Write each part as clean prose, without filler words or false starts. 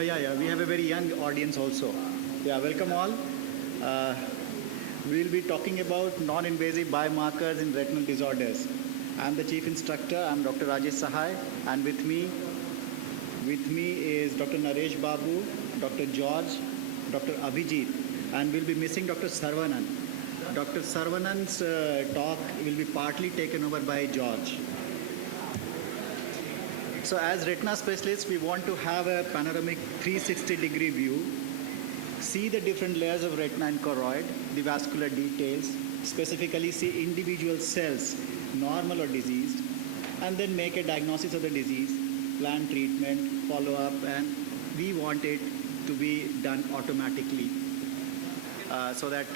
Yeah. We have a very young audience also. Yeah, welcome all. Uh, we'll be talking about non-invasive biomarkers in retinal disorders. I'm the chief instructor. I'm Dr. Rajesh Sahay, and with me is Dr. Naresh Babu, Dr. George, Dr. Abhijit, and we'll be missing Dr. Sarvanan. Dr. Sarvanan's talk will be partly taken over by George. So as retina specialists, we want to have a panoramic 360-degree view, see the different layers of retina and choroid, the vascular details, specifically see individual cells, normal or diseased, and then make a diagnosis of the disease, plan treatment, follow up, and we want it to be done automatically so that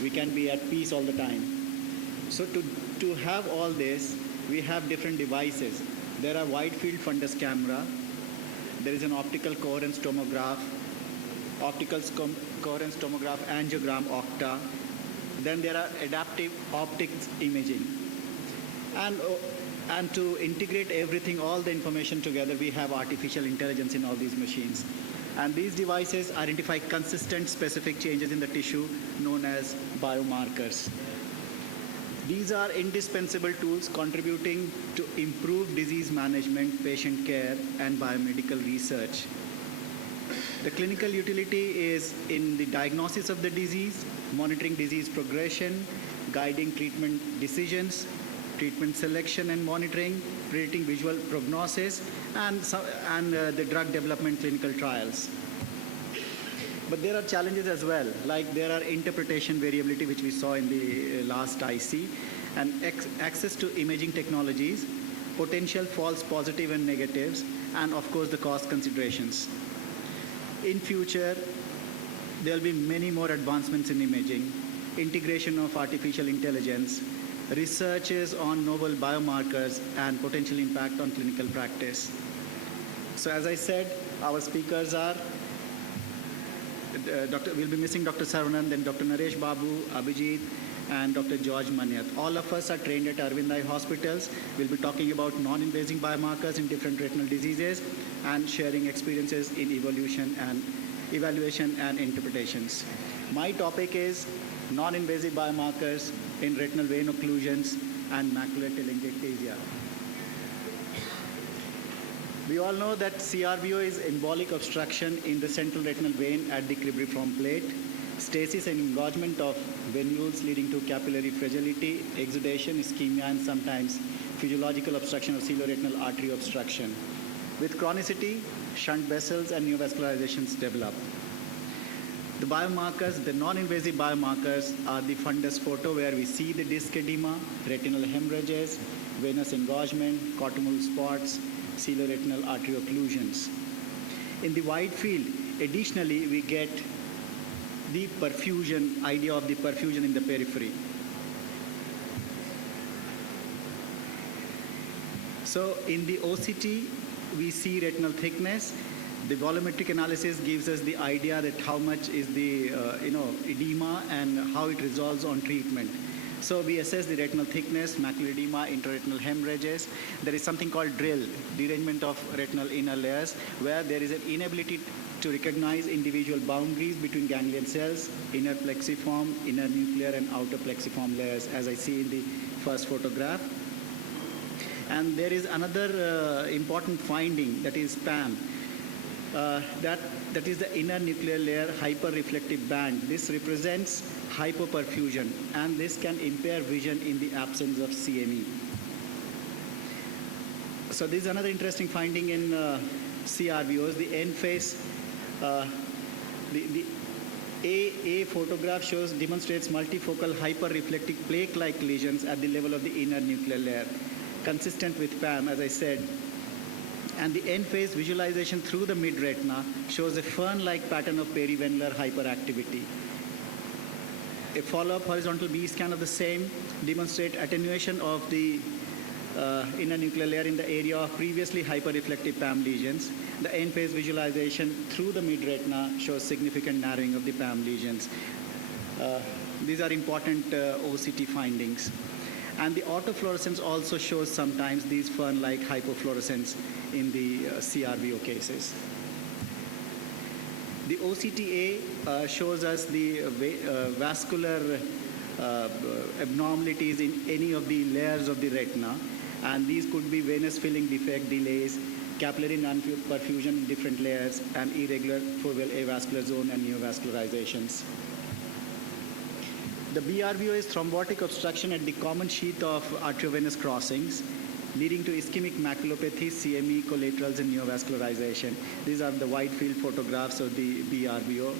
we can be at peace all the time. So to have all this, we have different devices. There are wide field fundus camera. There is an optical coherence tomograph, coherence tomograph angiogram octa. Then there are adaptive optics imaging. And to integrate everything, all the information together, we have artificial intelligence in all these machines. And these devices identify consistent specific changes in the tissue known as biomarkers. These are indispensable tools contributing to improved disease management, patient care, and biomedical research. The clinical utility is in the diagnosis of the disease, monitoring disease progression, guiding treatment decisions, treatment selection and monitoring, predicting visual prognosis, and the drug development clinical trials. But there are challenges as well, like there are interpretation variability, which we saw in the last IC, and access to imaging technologies, potential false positive and negatives, and of course the cost considerations. In future, there will be many more advancements in imaging, integration of artificial intelligence, researches on novel biomarkers, and potential impact on clinical practice. So as I said, our speakers are we'll be missing Dr. Sarvanan, then Dr. Naresh Babu, Abhijit, and Dr. George Manyath. All of us are trained at Arvind Eye Hospitals. We'll be talking about non-invasive biomarkers in different retinal diseases and sharing experiences in evaluation and interpretations. My topic is non-invasive biomarkers in retinal vein occlusions and macular telangiectasia. We all know that CRVO is embolic obstruction in the central retinal vein at the cribriform plate, stasis and engorgement of venules leading to capillary fragility, exudation, ischemia, and sometimes physiological obstruction of ciliaretinal artery obstruction. With chronicity, shunt vessels and neovascularizations develop. The biomarkers, the non-invasive biomarkers, are the fundus photo where we see the disc edema, retinal hemorrhages, venous engorgement, cortical spots, ciliaretinal artery occlusions. In the wide field, additionally, we get the perfusion, idea of the perfusion in the periphery. So in the OCT, we see retinal thickness. The volumetric analysis gives us the idea that how much is the edema and how it resolves on treatment. So we assess the retinal thickness, macular edema, intraretinal hemorrhages. There is something called DRIL, derangement of retinal inner layers, where there is an inability to recognize individual boundaries between ganglion cells, inner plexiform, inner nuclear, and outer plexiform layers, as I see in the first photograph. And there is another important finding, that is PAM. That is the inner nuclear layer hyperreflective band. This represents hypoperfusion, and this can impair vision in the absence of CME. So this is another interesting finding in CRVOs. The end phase, the A photograph demonstrates multifocal hyperreflective plaque-like lesions at the level of the inner nuclear layer, consistent with PAM, as I said. And the end phase visualization through the mid-retina shows a fern-like pattern of perivenular hyperactivity. A follow-up horizontal B scan of the same demonstrates attenuation of the inner nuclear layer in the area of previously hyperreflective PAM lesions. The end phase visualization through the mid-retina shows significant narrowing of the PAM lesions. These are important OCT findings. And the autofluorescence also shows sometimes these fern-like hypofluorescence in the CRVO cases. The OCTA shows us the vascular abnormalities in any of the layers of the retina, and these could be venous filling defect, delays, capillary non-perfusion in different layers, and irregular foveal avascular zone and neovascularizations. The BRVO is thrombotic obstruction at the common sheath of arteriovenous crossings, leading to ischemic maculopathy, CME, collaterals, and neovascularization. These are the wide field photographs of the BRVO.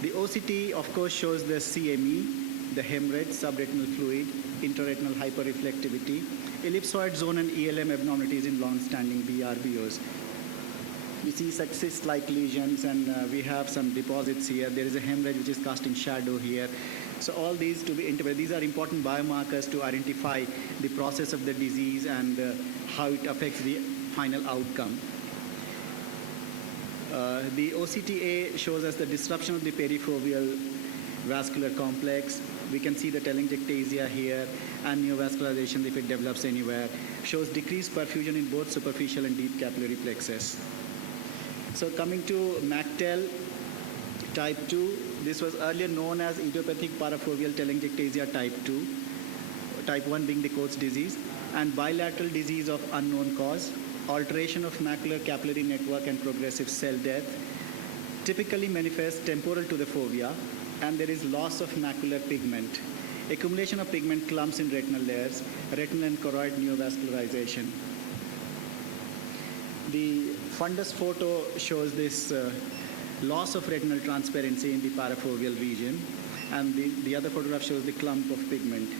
The OCT, of course, shows the CME, the hemorrhage, subretinal fluid, intraretinal hyperreflectivity, ellipsoid zone and ELM abnormalities in long-standing BRVOs. We see cyst-like lesions, and we have some deposits here. There is a hemorrhage which is casting shadow here. So all these to be interpreted. These are important biomarkers to identify the process of the disease and how it affects the final outcome. The OCTA shows us the disruption of the perifoveal vascular complex. We can see the telangiectasia here, and neovascularization, if it develops anywhere, shows decreased perfusion in both superficial and deep capillary plexus. So coming to MACTEL type 2, this was earlier known as idiopathic parafoveal telangiectasia type 2, type 1 being the Coats disease, and bilateral disease of unknown cause, alteration of macular capillary network and progressive cell death, typically manifests temporal to the fovea, and there is loss of macular pigment, accumulation of pigment clumps in retinal layers, retinal and choroid neovascularization. The fundus photo shows this loss of retinal transparency in the parafoveal region, and the other photograph shows the clump of pigment.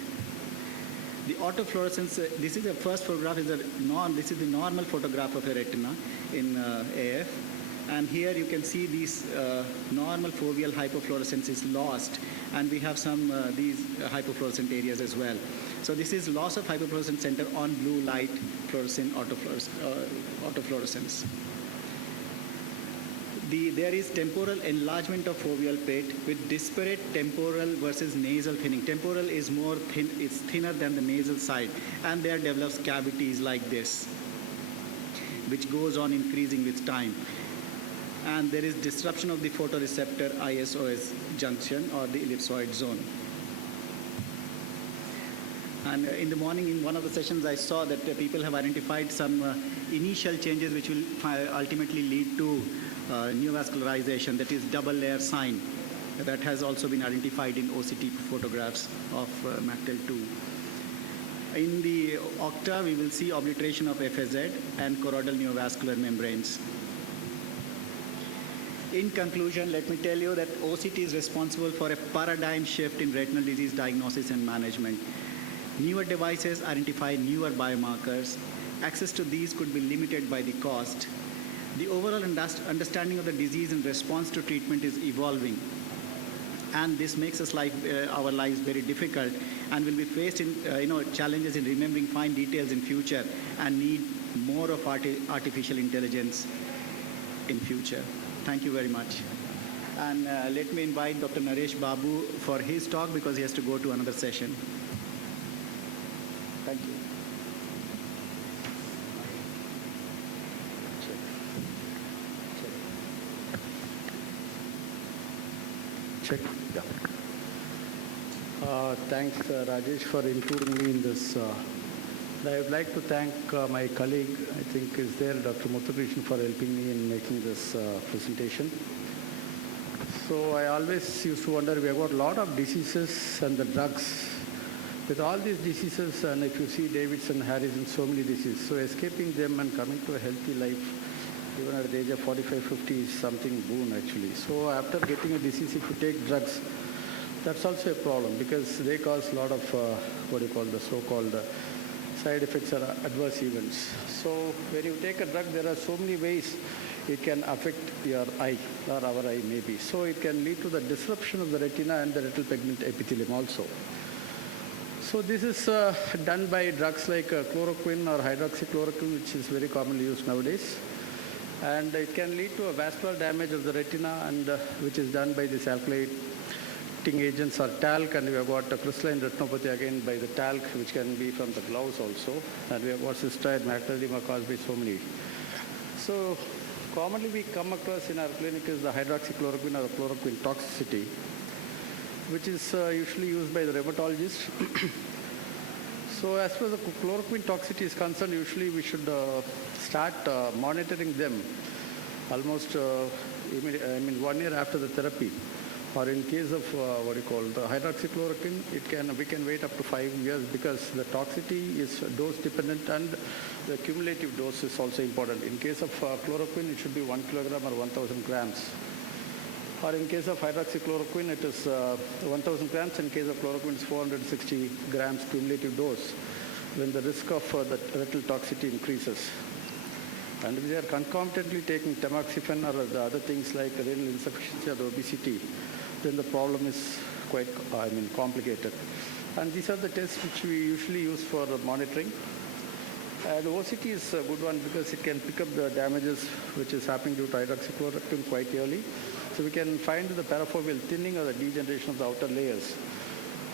The autofluorescence, this is the first photograph, this is the normal photograph of a retina in AF, and here you can see these normal foveal hypofluorescence is lost, and we have some these hypofluorescent areas as well. So this is loss of hypofluorescent center on blue light fluorescent autofluorescence. There is temporal enlargement of foveal pit with disparate temporal versus nasal thinning. Temporal is more thin, it's thinner than the nasal side, and there develops cavities like this, which goes on increasing with time. And there is disruption of the photoreceptor ISOS junction or the ellipsoid zone. And in the morning, in one of the sessions, I saw that people have identified some initial changes which will ultimately lead to neovascularization, that is double layer sign. That has also been identified in OCT photographs of MACTEL2. In the octa, we will see obliteration of FAZ and choroidal neovascular membranes. In conclusion, let me tell you that OCT is responsible for a paradigm shift in retinal disease diagnosis and management. Newer devices identify newer biomarkers. Access to these could be limited by the cost. The overall understanding of the disease and response to treatment is evolving, and this makes our lives very difficult, and will be faced in challenges in remembering fine details in future, and need more of artificial intelligence in future. Thank you very much. And let me invite Dr. Naresh Babu for his talk, because he has to go to another session. Thank you. Check. Yeah. Thanks, Rajesh, for including me in this. I would like to thank my colleague, I think is there, Dr. Muthukrishnan, for helping me in making this presentation. So I always used to wonder, we have got a lot of diseases and the drugs. With all these diseases, and if you see Davidson, Harrison, so many diseases, so escaping them and coming to a healthy life, even at the age of 45, 50 is something boon actually. So after getting a disease, if you take drugs, that's also a problem, because they cause a lot of the so-called side effects or adverse events. So when you take a drug, there are so many ways it can affect your eye, or our eye maybe. So it can lead to the disruption of the retina and the retinal pigment epithelium also. So this is done by drugs like chloroquine or hydroxychloroquine, which is very commonly used nowadays. And it can lead to a vascular damage of the retina, and which is done by these alkylating agents or talc, and we have got crystalline retinopathy again by the talc, which can be from the gloves also, and we have got cystoid macular edema caused by so many. So commonly we come across in our clinic is the hydroxychloroquine or the chloroquine toxicity, which is usually used by the rheumatologist. So as far as the chloroquine toxicity is concerned, usually we should start monitoring them almost 1 year after the therapy. Or in case of the hydroxychloroquine, we can wait up to 5 years because the toxicity is dose dependent and the cumulative dose is also important. In case of chloroquine, it should be 1 kilogram or 1,000 grams. Or in case of hydroxychloroquine, it is 1,000 grams. In case of chloroquine, it's 460 grams cumulative dose when the risk of the retinal toxicity increases. And if they are concomitantly taking tamoxifen or the other things like renal insufficiency or obesity, then the problem is quite complicated. And these are the tests which we usually use for monitoring. And OCT is a good one because it can pick up the damages which is happening due to hydroxychloroquine quite early. So we can find the parafoveal thinning or the degeneration of the outer layers.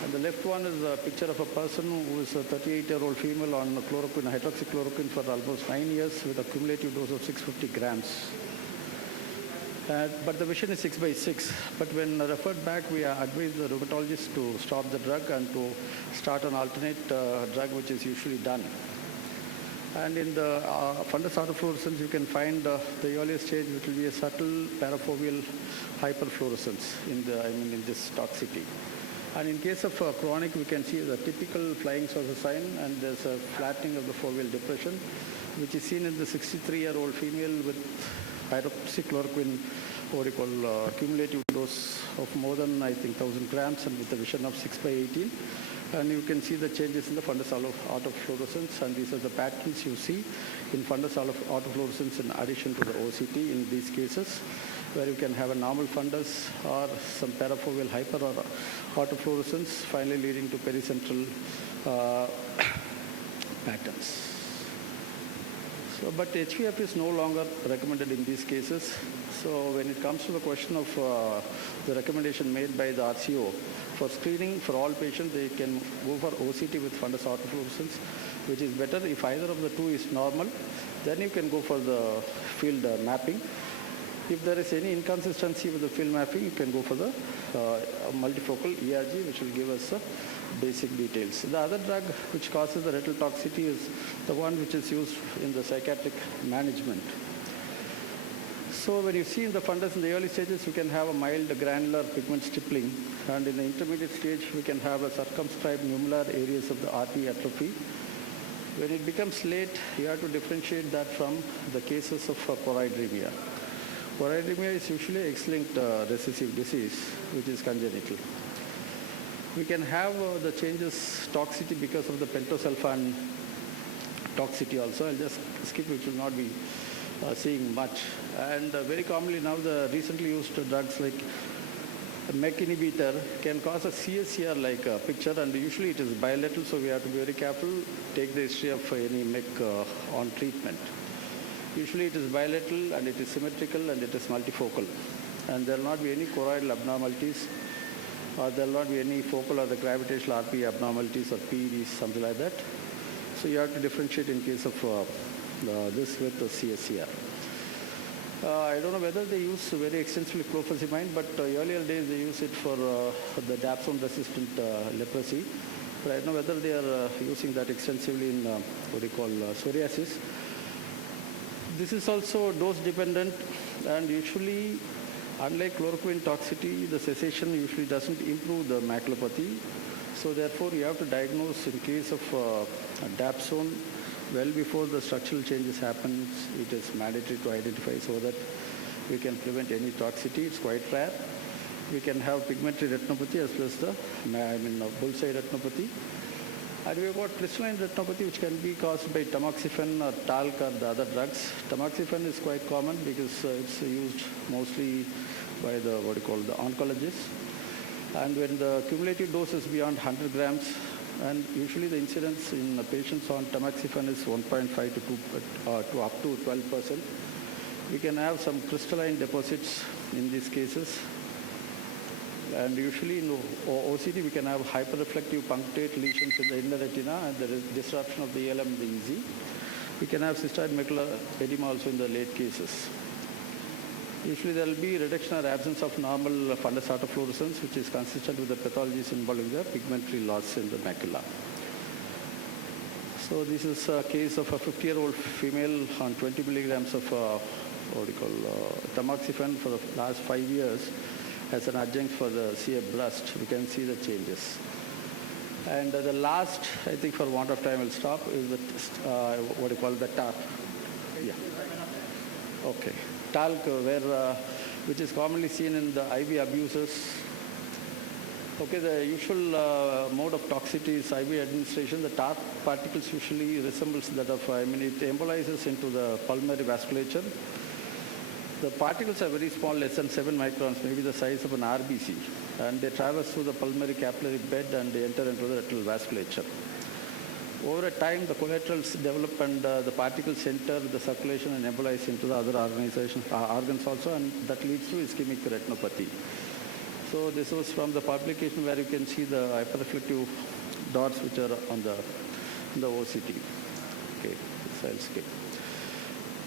And the left one is a picture of a person who is a 38-year-old female on chloroquine, hydroxychloroquine for almost 9 years with a cumulative dose of 650 grams. But the vision is 6/6. But when referred back, we advise the rheumatologist to stop the drug and to start an alternate drug, which is usually done. And in the fundus autofluorescence, you can find the earliest stage, which will be a subtle parafoveal hyperfluorescence in this toxicity. And in case of chronic, we can see the typical flying saucer sign, and there's a flattening of the foveal depression, which is seen in the 63-year-old female with hydroxychloroquine, cumulative dose of more than, 1,000 grams, and with a vision of 6/18. And you can see the changes in the fundus autofluorescence, and these are the patterns you see in fundus autofluorescence in addition to the OCT in these cases, where you can have a normal fundus or some parafoveal hyper or autofluorescence, finally leading to pericentral patterns. So, but HVF is no longer recommended in these cases. So when it comes to the question of the recommendation made by the RCO, for screening for all patients, they can go for OCT with fundus autofluorescence, which is better. If either of the two is normal, then you can go for the field mapping. If there is any inconsistency with the field mapping, you can go for the multifocal ERG, which will give us basic details. The other drug which causes the retinal toxicity is the one which is used in the psychiatric management. So when you see in the fundus in the early stages, you can have a mild granular pigment stippling, and in the intermediate stage, we can have a circumscribed nummular areas of the RP atrophy. When it becomes late, you have to differentiate that from the cases of choroidemia. Choroidemia is usually X-linked recessive disease, which is congenital. We can have the changes toxicity because of the pentosulfan toxicity also. I'll just skip, which will not be seeing much. And very commonly now the recently used drugs like MEK inhibitor can cause a CSCR-like picture, and usually it is bilateral, so we have to be very careful, take the history of any MEK on treatment. Usually it is bilateral and it is symmetrical and it is multifocal. And there will not be any choroidal abnormalities, or there will not be any focal or the gravitational RP abnormalities or PEDs, something like that. So you have to differentiate in case of this with the CSCR. I don't know whether they use very extensively clofazimine, but earlier days they use it for the dapsone-resistant leprosy. But I don't know whether they are using that extensively in psoriasis. This is also dose-dependent, and usually, unlike chloroquine toxicity, the cessation usually doesn't improve the maculopathy. So therefore, you have to diagnose in case of dapsone well before the structural changes happen. It is mandatory to identify so that we can prevent any toxicity. It's quite rare. We can have pigmentary retinopathy as well as the bullseye retinopathy. And we've got crystalline retinopathy, which can be caused by tamoxifen or talc or the other drugs. Tamoxifen is quite common because it's used mostly by the the oncologists. And when the cumulative dose is beyond 100 grams, and usually the incidence in patients on tamoxifen is 1.5 to 2 to up to 12%. We can have some crystalline deposits in these cases. And usually in OCT, we can have hyperreflective punctate lesions in the inner retina, and there is disruption of the ELM and the EZ. We can have cystoid macular edema also in the late cases. Usually there will be reduction or absence of normal fundus autofluorescence, which is consistent with the pathologies involving the pigmentary loss in the macula. So this is a case of a 50-year-old female on 20 milligrams of tamoxifen for the last 5 years as an adjunct for the CF blast. We can see the changes. And the last, I think for want of time, I'll stop, is the TALC. Yeah. Okay. TALC, which is commonly seen in the IV abuses. Okay, the usual mode of toxicity is IV administration. The TALC particles usually resembles that of, it embolizes into the pulmonary vasculature. The particles are very small, less than 7 microns, maybe the size of an RBC, and they traverse through the pulmonary capillary bed and they enter into the retinal vasculature. Over a time, the collaterals develop and the particles enter the circulation and embolize into the other organs also, and that leads to ischemic retinopathy. So this was from the publication where you can see the hyperreflective dots which are on the OCT. Okay, this I'll skip.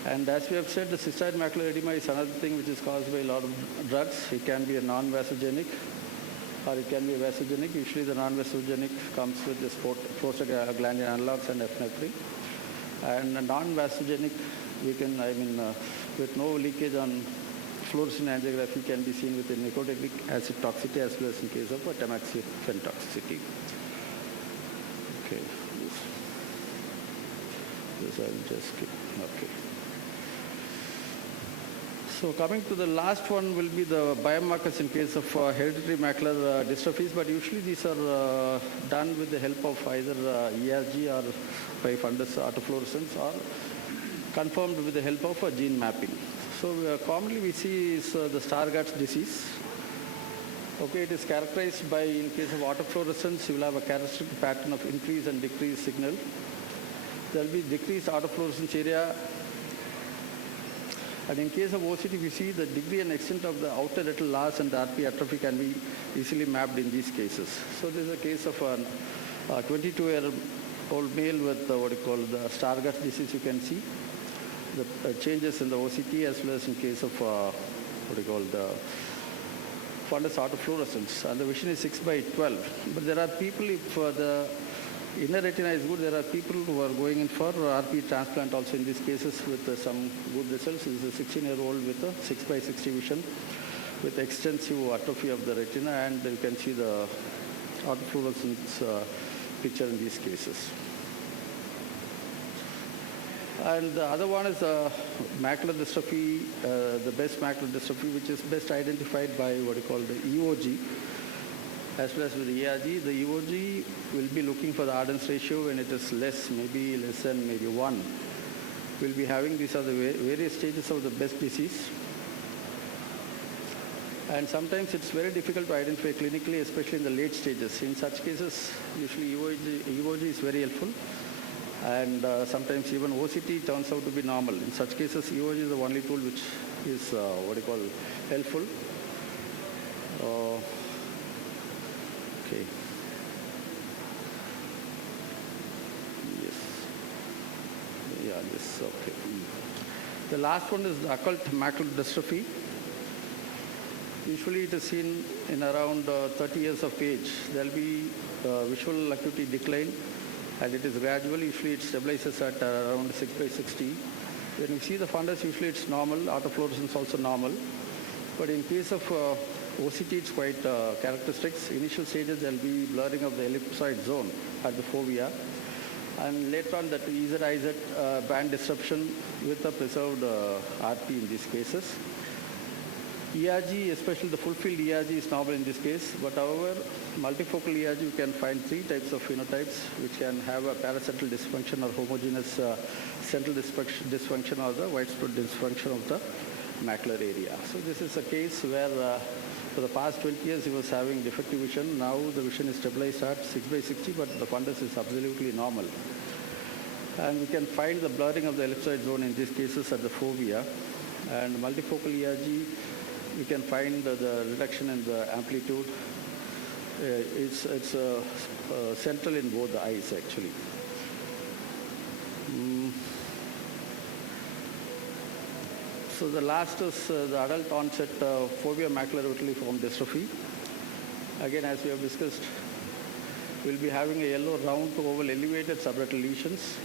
And as we have said, the cystoid macular edema is another thing which is caused by a lot of drugs. It can be a non-vasogenic or it can be vasogenic. Usually the non-vasogenic comes with this prostaglandin analogs and epinephrine. And a non-vasogenic, we can, with no leakage on fluorescein angiography can be seen with a nicotinic acid toxicity as well as in case of a tamoxifen toxicity. Okay. This I'll just skip. Okay. So coming to the last one will be the biomarkers in case of hereditary macular dystrophies, but usually these are done with the help of either ERG or by fundus autofluorescence or confirmed with the help of gene mapping. So commonly we see is the Stargardt's disease. Okay, it is characterized by, in case of autofluorescence, you will have a characteristic pattern of increase and decrease signal. There will be decreased autofluorescence area. And in case of OCT, we see the degree and extent of the outer retinal loss and the RP atrophy can be easily mapped in these cases. So this is a case of a 22-year-old male with the Stargardt's disease. You can see the changes in the OCT as well as in case of the fundus autofluorescence. And the vision is 6/12. But there are people, if the inner retina is good, there are people who are going in for RP transplant also in these cases with some good results. This is a 16-year-old with a 6/60 vision with extensive atrophy of the retina, and you can see the autofluorescence picture in these cases. And the other one is macular dystrophy, the best macular dystrophy, which is best identified by the EOG. As well as with the ERG, the EOG will be looking for the Ardens ratio when it is less, maybe less than maybe 1. We'll be having, these are the various stages of the best disease. And sometimes it's very difficult to identify clinically, especially in the late stages. In such cases, usually EOG is very helpful. And sometimes even OCT turns out to be normal. In such cases, EOG is the only tool which is helpful. Okay. Yes. Yeah, this, okay. The last one is the occult macular dystrophy. Usually it is seen in around 30 years of age. There will be visual acuity decline, and it is gradual. Usually it stabilizes at around 6/60. When you see the fundus, usually it's normal. Autofluorescence also normal. But in case of OCT, it's quite characteristics. Initial stages, there will be blurring of the ellipsoid zone at the fovea. And later on, that EZ-IZ band disruption with a preserved RP in these cases. ERG, especially the full-field ERG, is normal in this case. But however, multifocal ERG, you can find 3 types of phenotypes, which can have a paracentral dysfunction or homogeneous central dysfunction or the widespread dysfunction of the macular area. So this is a case where for the past 20 years he was having defective vision. Now the vision is stabilized at 6/60, but the fundus is absolutely normal. And we can find the blurring of the ellipsoid zone in these cases at the fovea. And multifocal ERG, we can find the reduction in the amplitude. It's central in both the eyes actually. So the last is the adult onset fovea macular vitiliform dystrophy. Again, as we have discussed, we'll be having a yellow round to oval elevated subretinal lesions.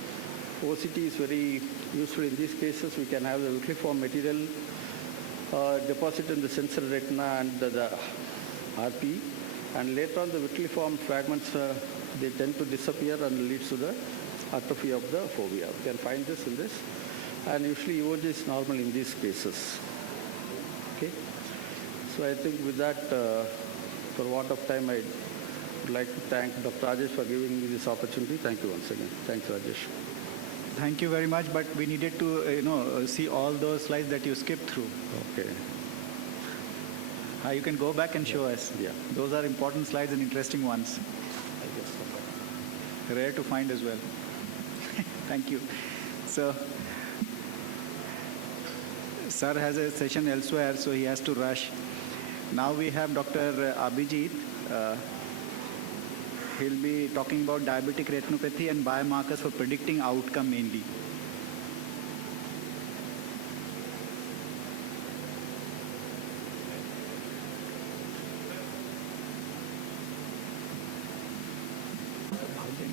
OCT is very useful in these cases. We can have the vitiliform material deposit in the sensory retina and the RP. And later on, the vitiliform fragments, they tend to disappear and leads to the atrophy of the fovea. We can find this in this. And usually EOG is normal in these cases. Okay. So I think with that, for want of time, I would like to thank Dr. Rajesh for giving me this opportunity. Thank you once again. Thanks, Rajesh. Thank you very much, but we needed to, see all those slides that you skipped through. Okay. You can go back and show us. Yeah. Those are important slides and interesting ones. I guess so. Rare to find as well. Thank you. So, sir has a session elsewhere, so he has to rush. Now we have Dr. Abhijit. He'll be talking about diabetic retinopathy and biomarkers for predicting outcome mainly.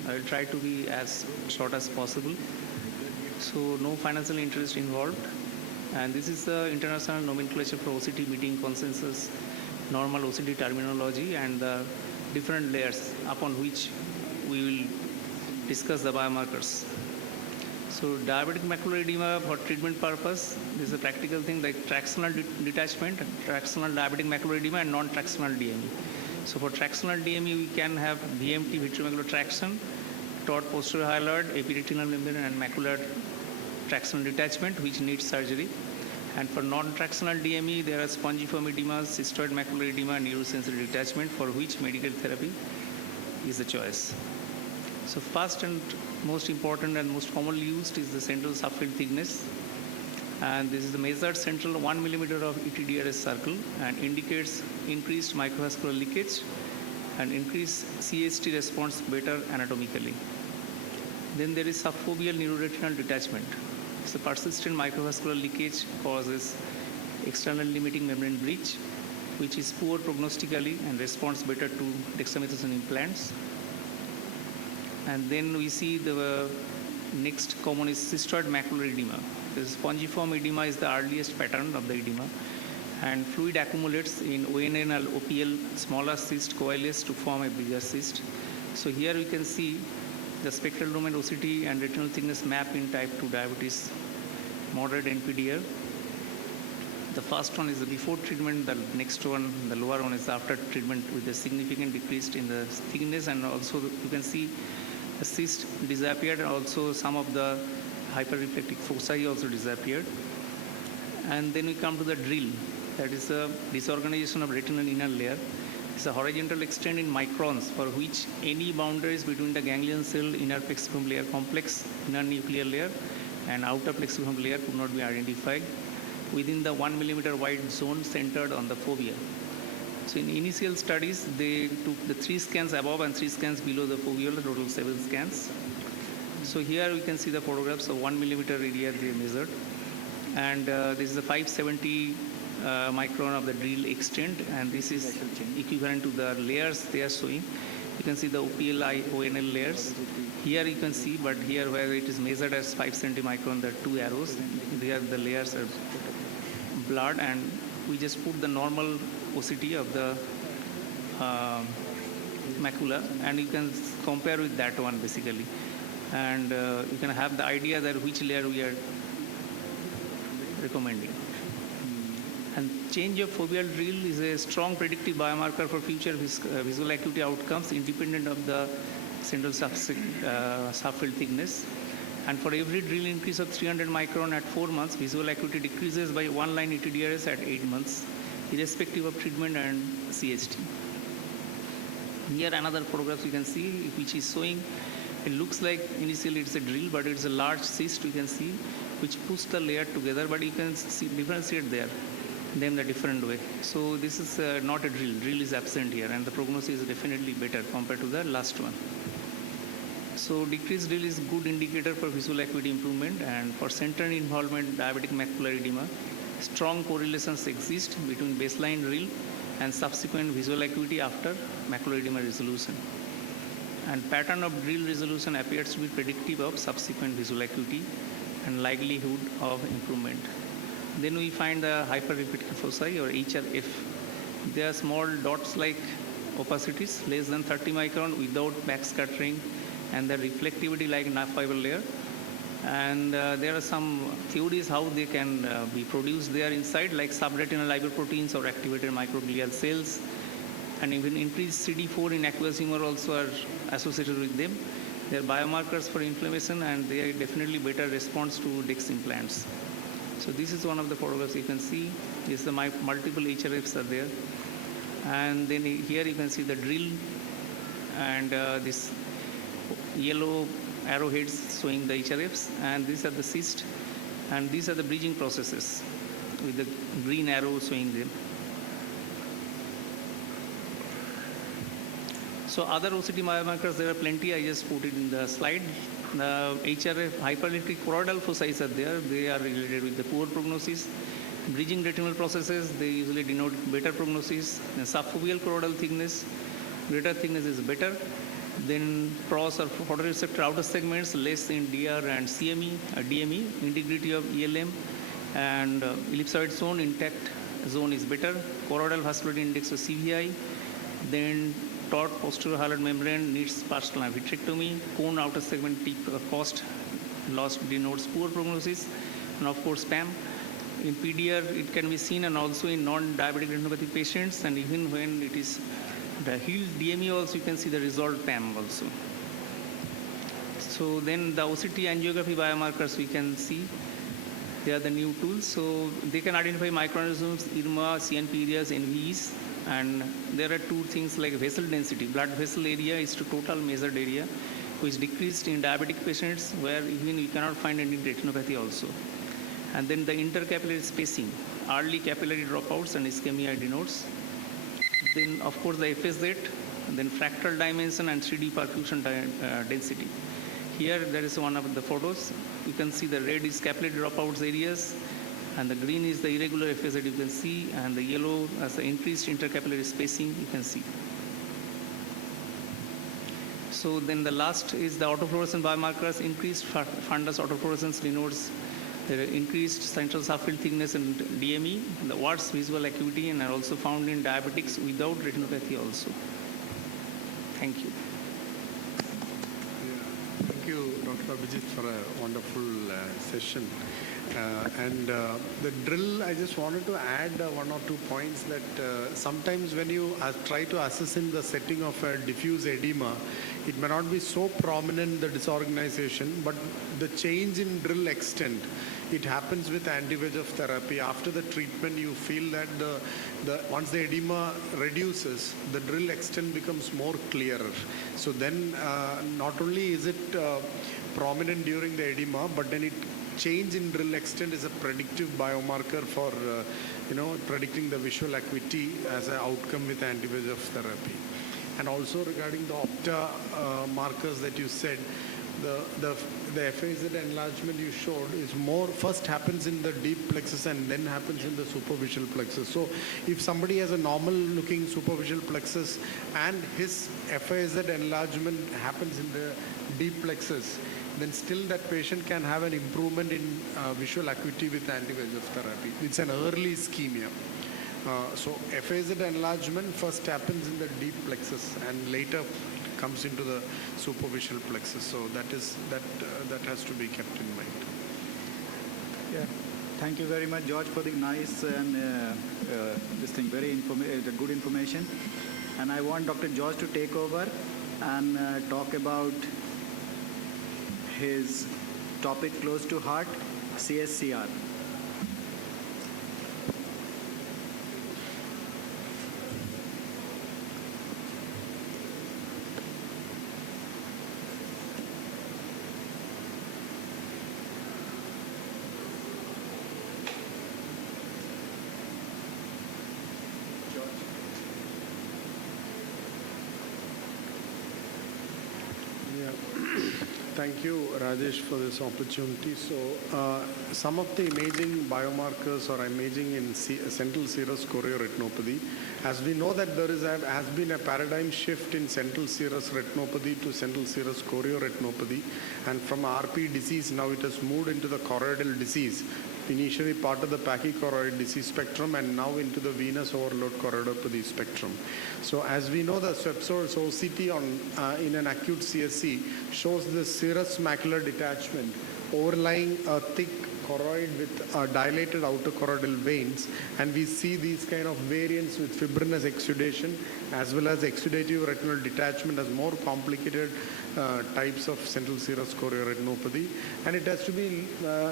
I will try to be as short as possible. So no financial interest involved. And this is the international nomenclature for OCT meeting consensus, normal OCT terminology, and the different layers upon which we will discuss the biomarkers. So diabetic macular edema for treatment purpose, this is a practical thing like tractional detachment, tractional diabetic macular edema, and non-tractional DME. So for tractional DME, we can have VMT, vitreomacular traction, taut posterior hyaloid, epiretinal membrane, and macular tractional detachment, which needs surgery. And for non-tractional DME, there are spongiform edema, cystoid macular edema, and neurosensory detachment, for which medical therapy is the choice. So first and most important and most commonly used is the central subfield thickness. And this is the measured central 1 millimeter of ETDRS circle and indicates increased microvascular leakage and increased CST response better anatomically. Then there is subfoveal neuroretinal detachment. So persistent microvascular leakage causes external limiting membrane breach, which is poor prognostically and responds better to dexamethasone implants. And then we see the next common is cystoid macular edema. The spongiform edema is the earliest pattern of the edema, and fluid accumulates in ONN and OPL, smaller cyst coalesce to form a bigger cyst. So here we can see the spectral domain OCT and retinal thickness map in type 2 diabetes, moderate NPDR. The first one is the before treatment, the next one, the lower one, is after treatment with a significant decrease in the thickness, and also you can see the cyst disappeared, and also some of the hyperreflective foci also disappeared. And then we come to the drill, that is the disorganization of retinal inner layer. It's a horizontal extent in microns for which any boundaries between the ganglion cell, inner plexiform layer complex, inner nuclear layer, and outer plexiform layer could not be identified within the 1 millimeter wide zone centered on the fovea. So in initial studies, they took the 3 scans above and 3 scans below the foveola, total 7 scans. So here we can see the photographs of 1 millimeter area they measured. And this is the 570 micron of the drill extent, and this is equivalent to the layers they are showing. You can see the OPLI, ONL layers. Here you can see, but here where it is measured as 570 micron, there are 2 arrows. There the layers are blurred, and we just put the normal OCT of the macula, and you can compare with that one basically. And you can have the idea that which layer we are recommending. And change of foveal drill is a strong predictive biomarker for future visual acuity outcomes independent of the central subfield thickness. And for every drill increase of 300 micron at 4 months, visual acuity decreases by 1 line ETDRS at 8 months, irrespective of treatment and CST. Here another photograph you can see, which is showing, it looks like initially it's a drill, but it's a large cyst you can see, which puts the layer together, but you can see differentiate there, them the different way. So this is not a drill. Drill is absent here, and the prognosis is definitely better compared to the last one. So decreased drill is good indicator for visual acuity improvement, and for center involvement diabetic macular edema, strong correlations exist between baseline drill and subsequent visual acuity after macular edema resolution. And pattern of drill resolution appears to be predictive of subsequent visual acuity and likelihood of improvement. Then we find the hyperrepeated foci or HRF. They are small dots-like opacities less than 30 micron without backscattering, and the reflectivity like nerve fiber layer. And there are some theories how they can be produced there inside, like subretinal lipoproteins or activated microglial cells, and even increased CD4 in aqueous humor also are associated with them. They are biomarkers for inflammation, and they are definitely better response to DEX implants. So this is one of the photographs you can see. This is the multiple HRFs are there. And then here you can see the drill and this yellow arrowheads showing the HRFs, and these are the cysts, and these are the bridging processes with the green arrow showing them. So other OCT biomarkers, there are plenty. I just put it in the slide. The HRF hyperretic choroidal foci are there. They are related with the poor prognosis. Bridging retinal processes, they usually denote better prognosis. And subfoveal choroidal thickness, greater thickness is better. Then pros or photoreceptor outer segments less in DR and CME, DME, integrity of ELM, and ellipsoid zone, intact zone is better. Choroidal vascular index of CVI. Then taut posterior hyaline membrane needs partial vitrectomy. Cone outer segment tip cost loss denotes poor prognosis, and of course PAM. In PDR, it can be seen, and also in non-diabetic retinopathy patients, and even when it is the healed DME also, you can see the resolved PAM also. So then the OCT angiography biomarkers we can see. They are the new tools. So they can identify microaneurysms, IRMA, CNP areas, NVEs, and there are two things like vessel density. Blood vessel area is to total measured area, which decreased in diabetic patients, where even you cannot find any retinopathy also. And then the intercapillary spacing, early capillary dropouts and ischemia denotes. Then, of course, the FSZ, and then fractal dimension and 3D perfusion density. Here, there is one of the photos. You can see the red is capillary dropouts areas, and the green is the irregular FSZ you can see, and the yellow as the increased intercapillary spacing you can see. So then the last is the autofluorescent biomarkers. Increased fundus autofluorescence denotes the increased central subfield thickness in DME, the worse visual acuity, and are also found in diabetics without retinopathy also. Thank you. Yeah. Thank you, Dr. Abhijit, for a wonderful session. The drill, I just wanted to add one or two points that sometimes when you try to assess in the setting of a diffuse edema, it may not be so prominent, the disorganization, but the change in drill extent, it happens with anti-VEGF therapy. After the treatment, you feel that once the edema reduces, the drill extent becomes more clearer. So then not only is it prominent during the edema, but then it change in drill extent is a predictive biomarker for predicting the visual acuity as an outcome with anti-VEGF therapy. And also regarding the opta markers that you said, the FAZ enlargement you showed is more first happens in the deep plexus and then happens in the superficial plexus. So if somebody has a normal looking superficial plexus and his FAZ enlargement happens in the deep plexus, then still that patient can have an improvement in visual acuity with anti-VEGF therapy. It's an early ischemia. So FAZ enlargement first happens in the deep plexus and later comes into the superficial plexus. So that has to be kept in mind. Yeah. Thank you very much, George, for the nice and very good information. And I want Dr. George to take over and talk about his topic close to heart, CSCR. Thank you, Rajesh, for this opportunity. So, some of the imaging biomarkers or imaging in central serous chorioretinopathy, as we know that there has been a paradigm shift in central serous retinopathy to central serous chorioretinopathy, and from RP disease now it has moved into the choroidal disease. Initially part of the pachychoroid disease spectrum and now into the venous overload choroidopathy spectrum. So as we know, the swept source OCT in an acute CSC shows the serous macular detachment overlying a thick choroid with dilated outer choroidal veins, and we see these kind of variants with fibrinous exudation as well as exudative retinal detachment as more complicated types of central serous chorioretinopathy. And it has to be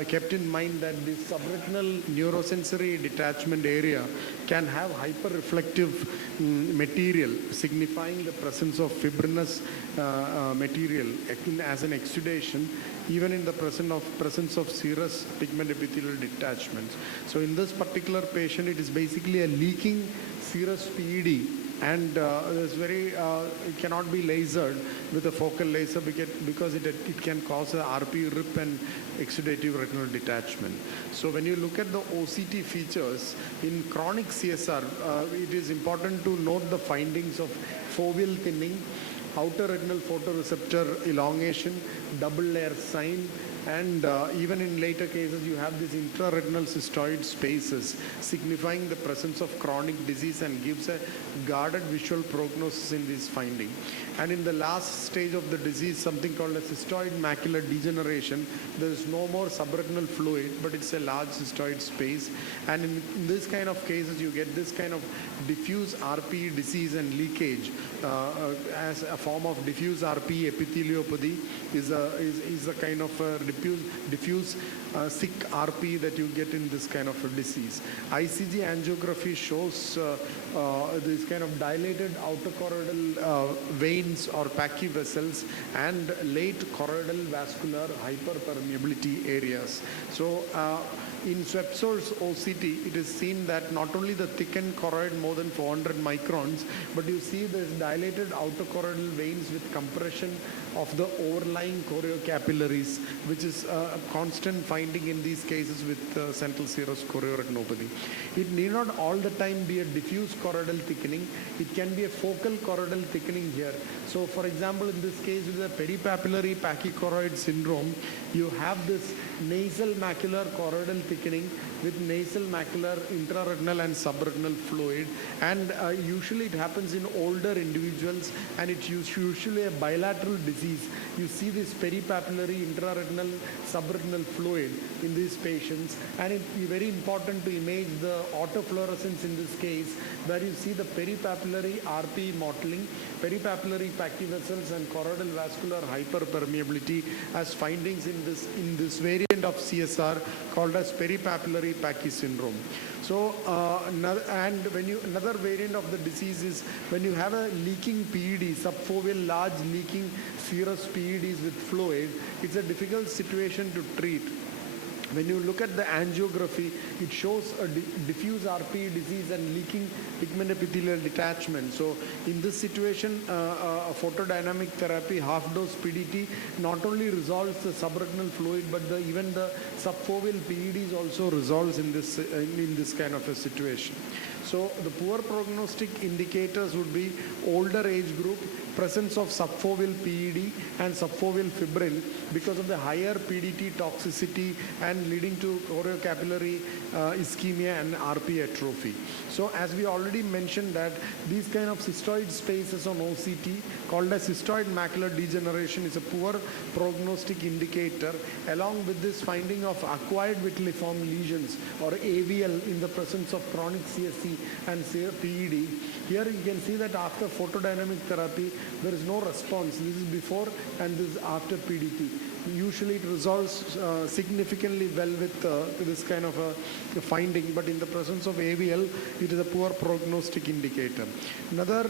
kept in mind that this subretinal neurosensory detachment area can have hyperreflective material signifying the presence of fibrinous material as an exudation, even in the presence of serous pigment epithelial detachments. So in this particular patient, it is basically a leaking serous PED, and it cannot be lasered with a focal laser because it can cause a RP rip and exudative retinal detachment. So when you look at the OCT features in chronic CSR, it is important to note the findings of foveal thinning, outer retinal photoreceptor elongation, double layer sign, and even in later cases you have these intraretinal cystoid spaces signifying the presence of chronic disease and gives a guarded visual prognosis in this finding. And in the last stage of the disease, something called a cystoid macular degeneration, there is no more subretinal fluid, but it's a large cystoid space. And in this kind of cases, you get this kind of diffuse RP disease and leakage as a form of diffuse RP epitheliopathy is a kind of diffuse sick RP that you get in this kind of a disease. ICG angiography shows this kind of dilated outer choroidal veins or pachyvessels and late choroidal vascular hyperpermeability areas. So in swept source OCT, it is seen that not only the thickened choroid more than 400 microns, but you see this dilated outer choroidal veins with compression of the overlying choriocapillaries, which is a constant finding in these cases with central serous chorioretinopathy. It need not all the time be a diffuse choroidal thickening. It can be a focal choroidal thickening here. So for example, in this case with the peripapillary pachychoroid syndrome, you have this nasal macular choroidal thickening with nasal macular intraretinal and subretinal fluid, and usually it happens in older individuals, and it's usually a bilateral disease. You see this peripapillary intraretinal subretinal fluid in these patients, and it's very important to image the autofluorescence in this case, where you see the peripapillary RP mottling, peripapillary pachyvessels and choroidal vascular hyperpermeability as findings in this variant of CSR called as peripapillary pachy syndrome. So another variant of the disease is when you have a leaking PED, subfoveal large leaking serous PEDs with fluid, it's a difficult situation to treat. When you look at the angiography, it shows a diffuse RP disease and leaking pigment epithelial detachment. So in this situation, a photodynamic therapy, half-dose PDT, not only resolves the subretinal fluid, but even the subfoveal PEDs also resolves in this kind of a situation. So the poor prognostic indicators would be older age group, presence of subfoveal PED and subfoveal fibril because of the higher PDT toxicity and leading to choriocapillary ischemia and RP atrophy. So as we already mentioned that these kind of cystoid spaces on OCT called as cystoid macular degeneration is a poor prognostic indicator, along with this finding of acquired vitelliform lesions or AVL in the presence of chronic CSC and PED. Here you can see that after photodynamic therapy, there is no response. This is before and this is after PDT. Usually it resolves significantly well with this kind of a finding, but in the presence of AVL, it is a poor prognostic indicator. Another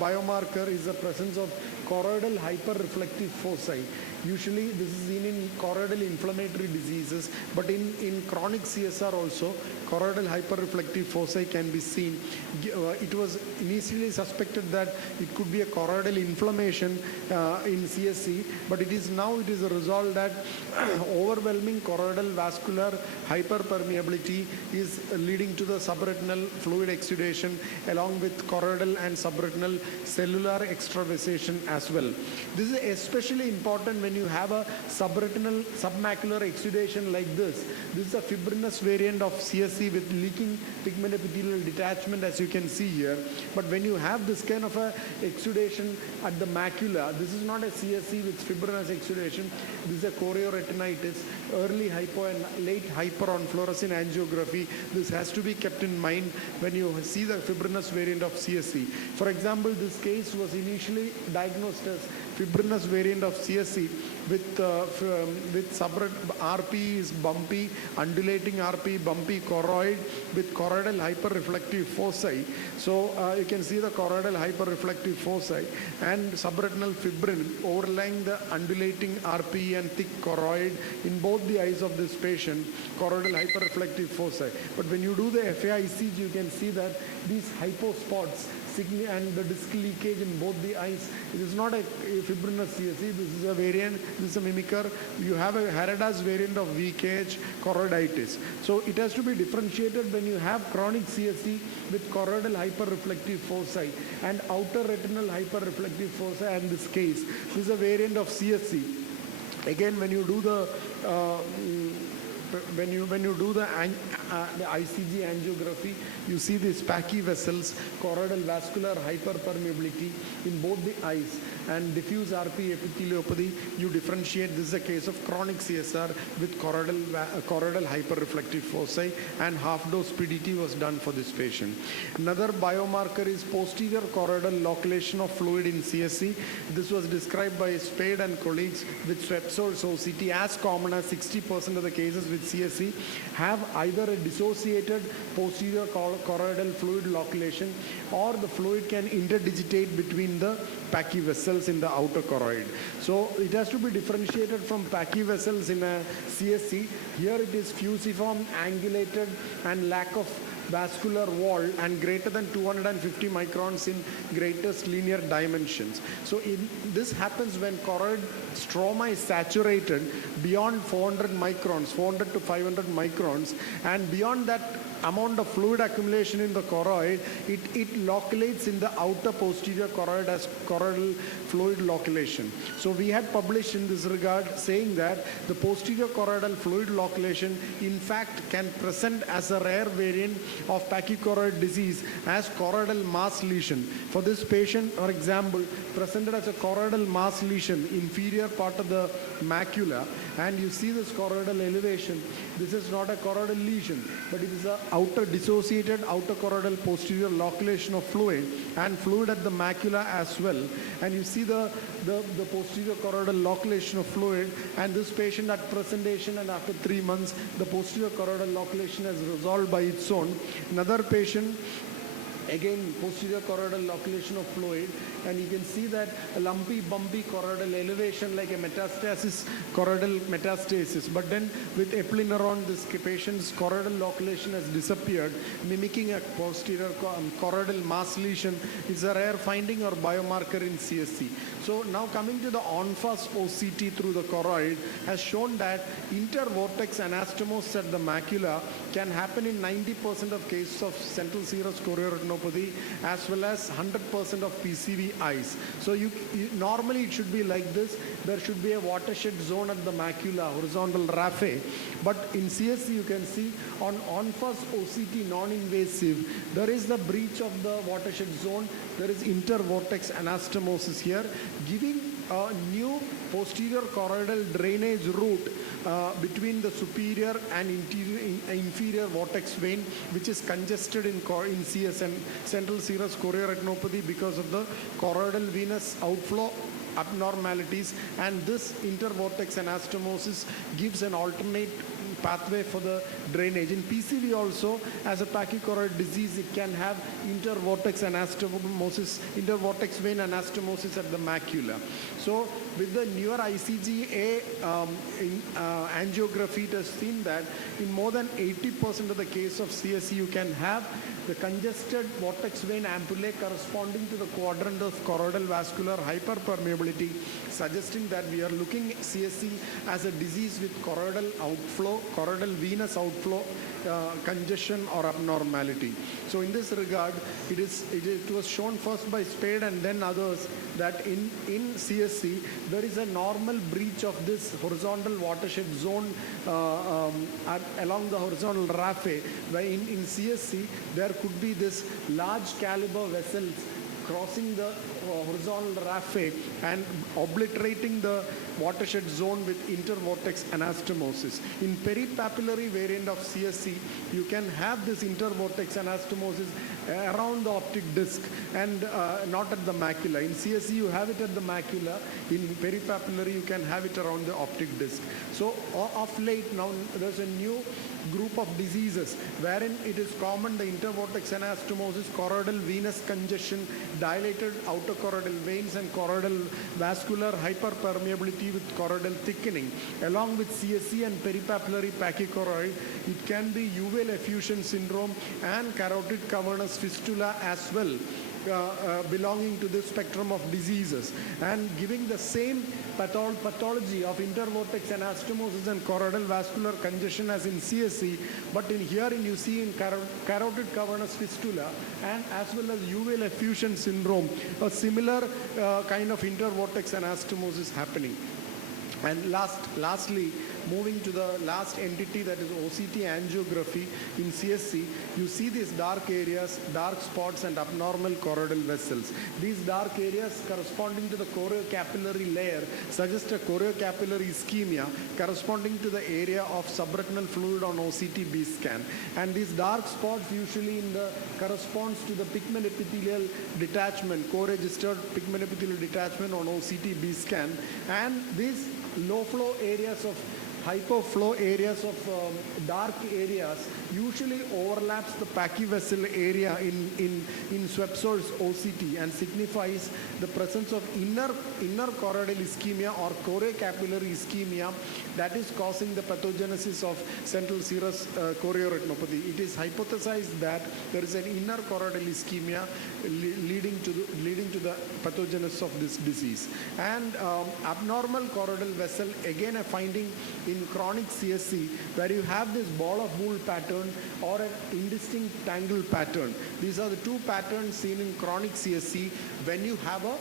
biomarker is the presence of choroidal hyperreflective foci. Usually this is seen in choroidal inflammatory diseases, but in chronic CSR also, choroidal hyperreflective foci can be seen. It was initially suspected that it could be a choroidal inflammation in CSC, but it is resolved that overwhelming choroidal vascular hyperpermeability is leading to the subretinal fluid exudation along with choroidal and subretinal cellular extravasation as well. This is especially important when you have a subretinal submacular exudation like this. This is a fibrinous variant of CSC with leaking pigment-epithelial detachment, as you can see here. But when you have this kind of a exudation at the macula, this is not a CSC with fibrinous exudation. This is a chorioretinitis, early hypo and late hyper on fluorescein angiography. This has to be kept in mind when you see the fibrinous variant of CSC. For example, this case was initially diagnosed as fibrinous variant of CSC with RP is bumpy, undulating RP, bumpy choroid with choroidal hyperreflective foci. So you can see the choroidal hyperreflective foci and subretinal fibrin overlying the undulating RP and thick choroid in both the eyes of this patient, choroidal hyperreflective foci. But when you do the FAICG, you can see that these hypospots and the disc leakage in both the eyes. It is not a fibrinous CSC. This is a variant, this is a mimicker. You have a Harada's variant of VKH choroiditis. So it has to be differentiated when you have chronic CSC with choroidal hyperreflective foci and outer retinal hyperreflective foci in this case. This is a variant of CSC. Again, when you do the when you do the ICG angiography, you see these Pachy vessels, choroidal vascular hyperpermeability in both the eyes, and diffuse RP epitheliopathy. You differentiate. This is a case of chronic CSR with choroidal hyperreflective foci, and half-dose PDT was done for this patient. Another biomarker is posterior choroidal loculation of fluid in CSC. This was described by Spade and colleagues with Swepsol's OCT. As common as 60% of the cases with CSC have either a dissociated posterior choroidal fluid loculation, or the fluid can interdigitate between the Pachy vessels in the outer choroid. So it has to be differentiated from Pachy vessels in a CSC. Here it is fusiform, angulated, and lack of vascular wall and greater than 250 microns in greatest linear dimensions. So this happens when choroid stroma is saturated beyond 400 microns, 400 to 500 microns, and beyond that amount of fluid accumulation in the choroid, it loculates in the outer posterior choroid as choroidal fluid locculation. So we had published in this regard saying that the posterior choroidal fluid locculation in fact can present as a rare variant of pachychoroid disease as choroidal mass lesion. For this patient, for example, presented as a choroidal mass lesion, inferior part of the macula, and you see this choroidal elevation. This is not a choroidal lesion, but it is a dissociated outer choroidal posterior locculation of fluid and fluid at the macula as well. And you see the posterior choroidal locculation of fluid, and this patient at presentation and after 3 months, the posterior choroidal locculation has resolved by its own. Another patient, again posterior choroidal locculation of fluid, and you can see that a lumpy, bumpy choroidal elevation like a metastasis, choroidal metastasis. But then with epinephron, this patient's choroidal locculation has disappeared, mimicking a posterior choroidal mass lesion. It's a rare finding or biomarker in CSC. So now coming to the on-fast OCT through the choroid has shown that intervortex anastomosis at the macula can happen in 90% of cases of central serous chorioretinopathy as well as 100% of PCV eyes. So normally it should be like this. There should be a watershed zone at the macula, horizontal raphe. But in CSC you can see on-fast OCT non-invasive, there is the breach of the watershed zone. There is intervortex anastomosis here, giving a new posterior choroidal drainage route between the superior and inferior vortex vein, which is congested in CS and central serous chorioretinopathy because of the choroidal venous outflow abnormalities, and this intervortex anastomosis gives an alternate pathway for the drainage. In PCV also, as a pachychoroid disease, it can have intervortex anastomosis, intervortex vein anastomosis at the macula. So with the newer ICGA angiography, it has seen that in more than 80% of the case of CSC, you can have the congested vortex vein ampullae corresponding to the quadrant of choroidal vascular hyperpermeability, suggesting that we are looking at CSC as a disease with choroidal outflow, choroidal venous outflow, congestion or abnormality. So in this regard, it was shown first by Spade and then others that in CSC, there is a normal breach of this horizontal watershed zone along the horizontal raphe, where in CSC, there could be this large caliber vessels crossing the horizontal raphe and obliterating the watershed zone with intervortex anastomosis. In peripapillary variant of CSC, you can have this intervortex anastomosis around the optic disc and not at the macula. In CSC, you have it at the macula. In peripapillary, you can have it around the optic disc. So of late now, there's a new group of diseases wherein it is common, the intervortex anastomosis, choroidal venous congestion, dilated outer choroidal veins and choroidal vascular hyperpermeability with choroidal thickening. Along with CSC and peripapillary pachychoroid, it can be uveal effusion syndrome and carotid cavernous fistula as well. Belonging to this spectrum of diseases and giving the same pathology of intervortex anastomosis and choroidal vascular congestion as in CSC, but in herein you see in carotid cavernous fistula and as well as uveal effusion syndrome, a similar kind of intervortex anastomosis happening. And lastly, moving to the last entity, that is OCT angiography in CSC, you see these dark areas, dark spots and abnormal choroidal vessels. These dark areas corresponding to the choriocapillary layer suggest a choriocapillary ischemia corresponding to the area of subretinal fluid on OCT B scan. And these dark spots usually corresponds to the pigment epithelial detachment, co-registered pigment epithelial detachment on OCT B scan. And these low flow areas of hyperflow areas of dark areas usually overlaps the pachyvessel area in Swepsore's OCT and signifies the presence of inner choroidal ischemia or choriocapillary ischemia that is causing the pathogenesis of central serous chorioretinopathy. It is hypothesized that there is an inner choroidal ischemia leading to the pathogenesis of this disease. And abnormal choroidal vessel, again a finding in chronic CSC, where you have this ball of wool pattern or an indistinct tangle pattern. These are the two patterns seen in chronic CSC when you have a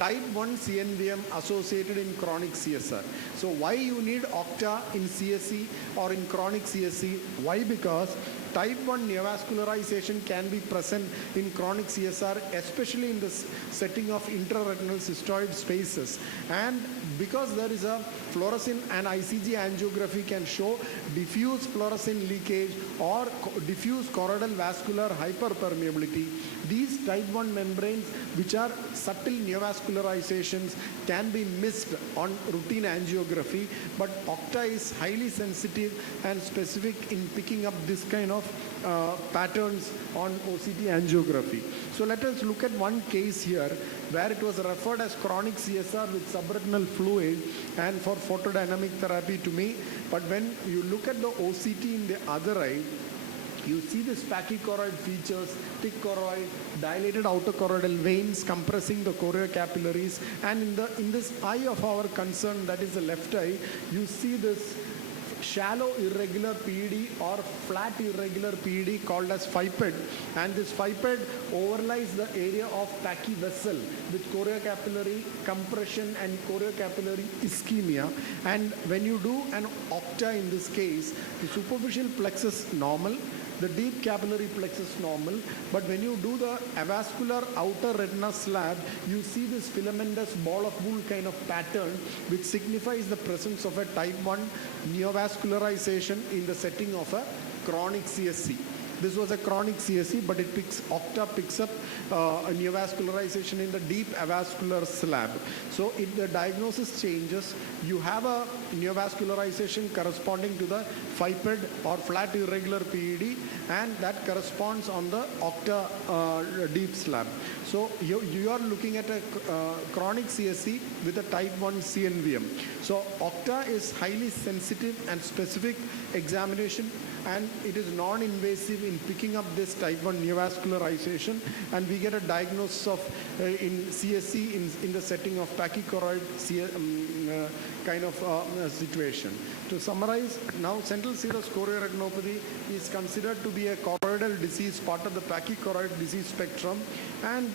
type 1 CNVM associated in chronic CSR. So why you need OCTA in CSC or in chronic CSC? Why? Because type 1 neovascularization can be present in chronic CSR, especially in the setting of intraretinal cystoid spaces. And because there is a fluorescein and ICG angiography can show diffuse fluorescein leakage or diffuse choroidal vascular hyperpermeability, these type 1 membranes, which are subtle neovascularizations, can be missed on routine angiography, but OCTA is highly sensitive and specific in picking up this kind of patterns on OCT angiography. So let us look at one case here where it was referred as chronic CSR with subretinal fluid and for photodynamic therapy to me. But when you look at the OCT in the other eye, you see this pachychoroid features, thick choroid, dilated outer choroidal veins compressing the choriocapillaries, and in this eye of our concern, that is the left eye, you see this shallow irregular PED or flat irregular PED called as FIPED, and this FIPED overlies the area of pachyvessel with choriocapillary compression and choriocapillary ischemia. And when you do an OCTA in this case, the superficial plexus normal, the deep capillary plexus normal, but when you do the avascular outer retina slab, you see this filamentous ball of wool kind of pattern, which signifies the presence of a type 1 neovascularization in the setting of a chronic CSC. This was a chronic CSE, but Octa picks up a neovascularization in the deep avascular slab. So if the diagnosis changes, you have a neovascularization corresponding to the FIPED or flat irregular PED, and that corresponds on the Octa deep slab. So you are looking at a chronic CSE with a type 1 CNVM. So Octa is highly sensitive and specific examination, and it is non-invasive in picking up this type 1 neovascularization, and we get a diagnosis of in CSE in the setting of pachychoroid kind of situation. To summarize, now central serous chorioretinopathy is considered to be a choroidal disease, part of the pachychoroid disease spectrum, and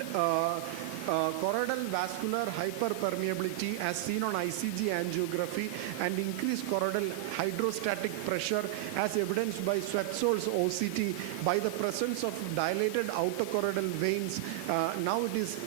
choroidal vascular hyperpermeability as seen on ICG angiography and increased choroidal hydrostatic pressure as evidenced by Swetzol's OCT by the presence of dilated outer choroidal veins. Now it is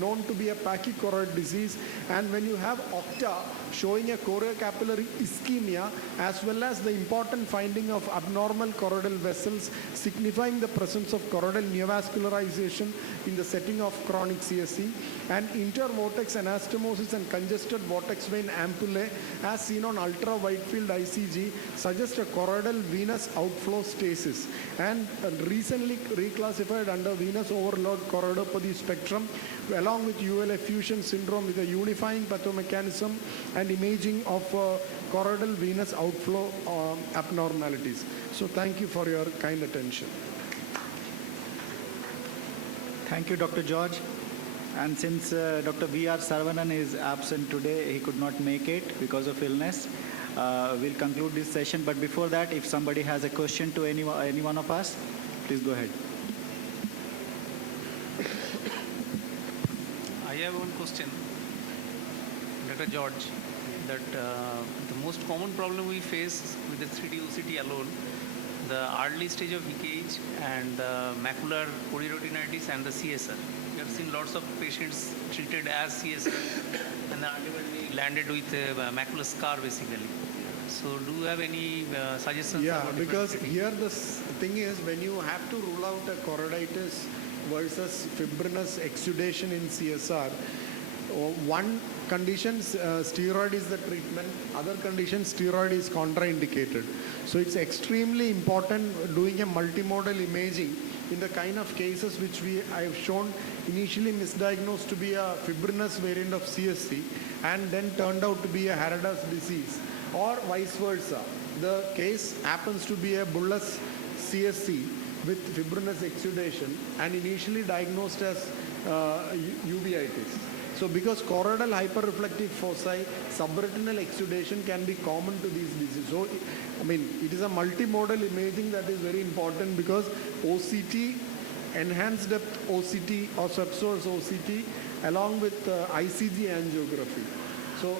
known to be a pachychoroid disease, and when you have Octa showing a choriocapillary ischemia as well as the important finding of abnormal choroidal vessels signifying the presence of choroidal neovascularization in the setting of chronic CSE, and intervortex anastomosis and congested vortex vein ampullae as seen on ultra wide field ICG suggest a choroidal venous outflow stasis, and recently reclassified under venous overload choroidopathy spectrum along with ULA fusion syndrome with a unifying pathomechanism and imaging of choroidal venous outflow abnormalities. So thank you for your kind attention. Thank you, Dr. George. And since Dr. V.R. Saravanan is absent today, he could not make it because of illness. We'll conclude this session. But before that, if somebody has a question to any one of us, please go ahead. I have one question, Dr. George, that the most common problem we face with the 3D OCT alone, the early stage of leakage and the macular chorioretinitis and the CSR. We have seen lots of patients treated as CSR and then ultimately landed with a macular scar basically. So do you have any suggestions? Yeah, because here the thing is when you have to rule out a choroiditis versus fibrinous exudation in CSR, one condition steroid is the treatment, other condition steroid is contraindicated. So it's extremely important doing a multimodal imaging in the kind of cases which I have shown initially misdiagnosed to be a fibrinous variant of CSC and then turned out to be a Harada's disease, or vice versa. The case happens to be a bullous CSC with fibrinous exudation and initially diagnosed as uveitis. So because choroidal hyperreflective foci, subretinal exudation can be common to these diseases. So, I mean, it is a multimodal imaging that is very important because OCT, enhanced depth OCT or Swetzol's OCT along with ICG angiography. So,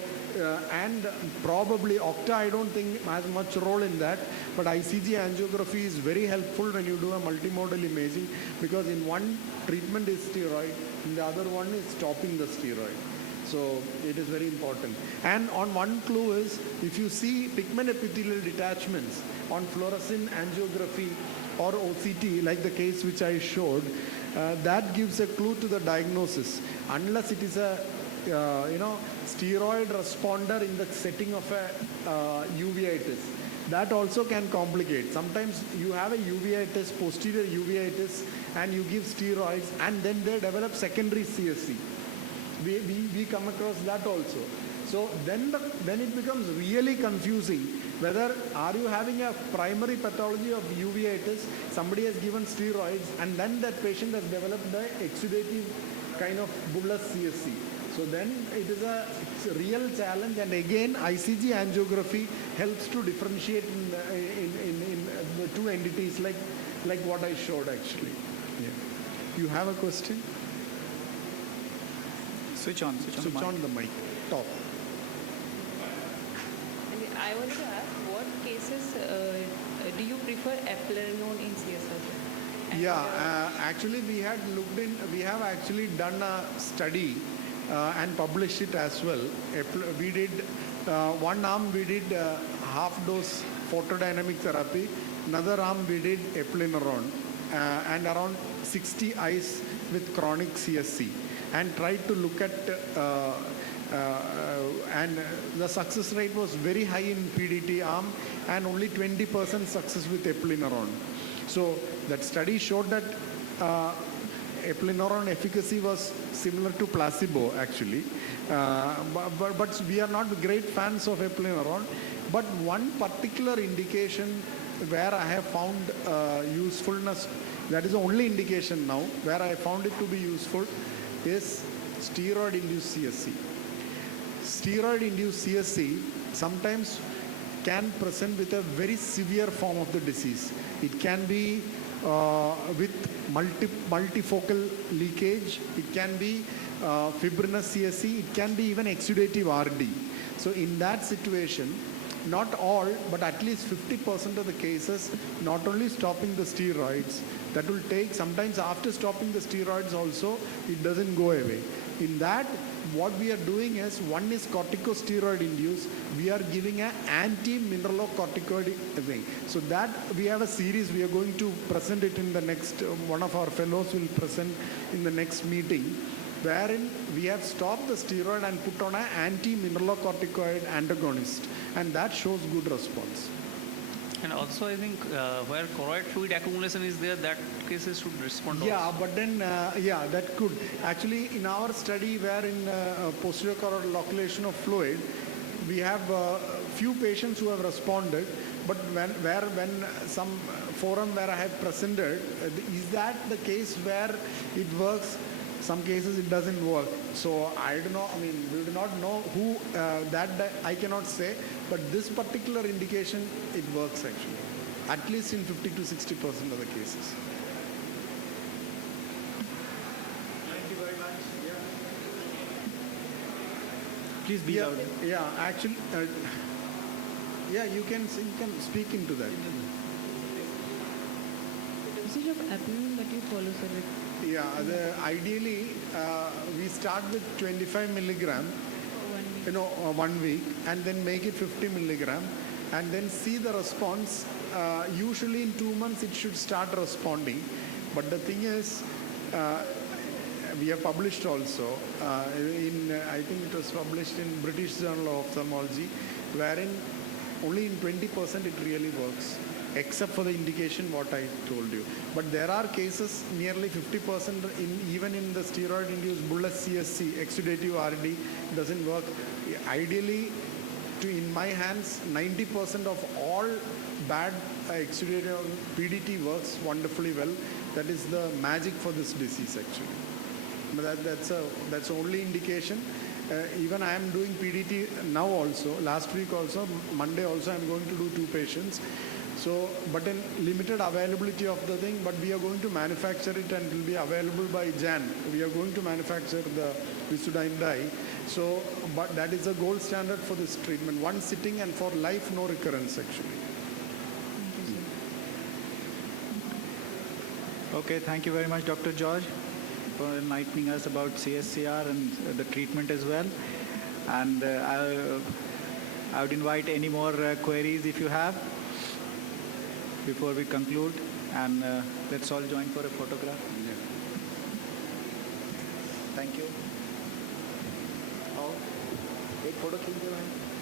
and probably Octa I don't think has much role in that, but ICG angiography is very helpful when you do a multimodal imaging because in one treatment is steroid, in the other one is stopping the steroid. So it is very important. And on one clue is if you see pigment epithelial detachments on fluorescein angiography or OCT like the case which I showed, that gives a clue to the diagnosis unless it is a steroid responder in the setting of a uveitis. That also can complicate. Sometimes you have a uveitis, posterior uveitis, and you give steroids, and then they develop secondary CSC. We come across that also. So then it becomes really confusing whether are you having a primary pathology of uveitis, somebody has given steroids, and then that patient has developed the exudative kind of bullous CSC. So then it's a real challenge, and again ICG angiography helps to differentiate in the two entities like what I showed actually. Yeah. You have a question? Switch on the mic. Top. I wanted to ask, what cases do you prefer eplerenone in CSR? Yeah, actually we have actually done a study and published it as well. We did one arm, we did half dose photodynamic therapy, Another arm we did eplerenone and around 60 eyes with chronic CSC and tried to look at and the success rate was very high in PDT arm and only 20% success with eplerenone. So that study showed that eplerenone efficacy was similar to placebo actually, but we are not great fans of eplerenone. But one particular indication where I have found usefulness, that is the only indication now where I found it to be useful, is steroid-induced CSC. Steroid-induced CSC sometimes can present with a very severe form of the disease. It can be with multifocal leakage, it can be fibrinous CSC, it can be even exudative RD. So in that situation, not all, but at least 50% of the cases, not only stopping the steroids, that will take, sometimes after stopping the steroids also, it doesn't go away. In that, what we are doing is, one is corticosteroid induced, we are giving an anti-mineralocorticoid thing. So that, we have a series, we are going to present it in the next, one of our fellows will present in the next meeting, wherein we have stopped the steroid and put on an anti-mineralocorticoid antagonist, and that shows good response. And also, I think where choroid fluid accumulation is there, that cases should respond. Yeah, also. but then, yeah, that could. Actually, in our study, where in posterior choroidal loculation of fluid, we have few patients who have responded, but when some forum where I have presented, is that the case where it works? Some cases it doesn't work. So I don't know, I mean, we do not know who, that I cannot say, but this particular indication, it works actually, at least in 50 to 60% of the cases. Thank you very much. Yeah. Please be Yeah, loud. yeah, actually, yeah, you can speak into that. The dosage of eplerenone that you follow, sir, like Yeah, ideally, we start with 25 milligram, 1 week. 1 week, and then make it 50 milligram, and then see the response. Usually in 2 months, it should start responding. But the thing is, we have published also, I think it was published in British Journal of Ophthalmology, wherein only in 20% it really works, except for the indication what I told you. But there are cases, nearly 50% even in the steroid-induced bullous CSC, exudative RD, doesn't work. Ideally, in my hands, 90% of all bad exudative PDT works wonderfully well. That is the magic for this disease actually. But that's the only indication. Even I am doing PDT now also, last week also, Monday also I am going to do 2 patients. So, but in limited availability of the thing, but we are going to manufacture it and it will be available by Jan. We are going to manufacture the Visudine dye. So, but that is the gold standard for this treatment. One sitting and for life, no recurrence actually. Okay, thank you very much, Dr. George, for enlightening us about CSCR and the treatment as well. And I would invite any more queries if you have before we conclude, and let's all join for a photograph. Yeah. Thank you. आओ, एक photo खींच दो भाई.